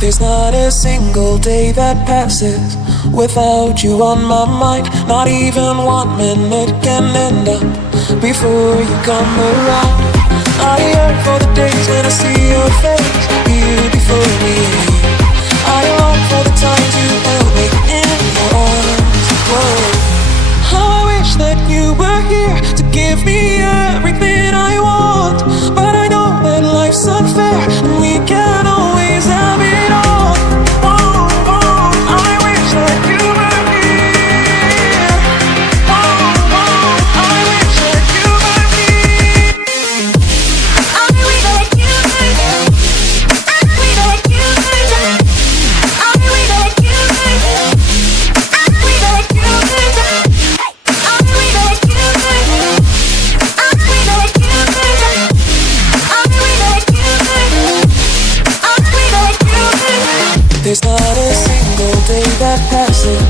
There's not a single day that passes without you on my mind. Not even 1 minute can end up before you come around. I yearn for the days when I see your face, you before me. I long for the times you held me in your arms. Whoa. How I wish that you were here to give me everything I want, but I know that life's unfair and we can't always have it all. Whoa, whoa, I wish that you were here. Whoa, whoa, I wish that you were here. I wish that you were here. I wish that you were here. I wish that you were here. I wish that you were here. I wish that you were here. I wish that you were here. I wish that you were here. I wish that you were here. There's not a single day that passes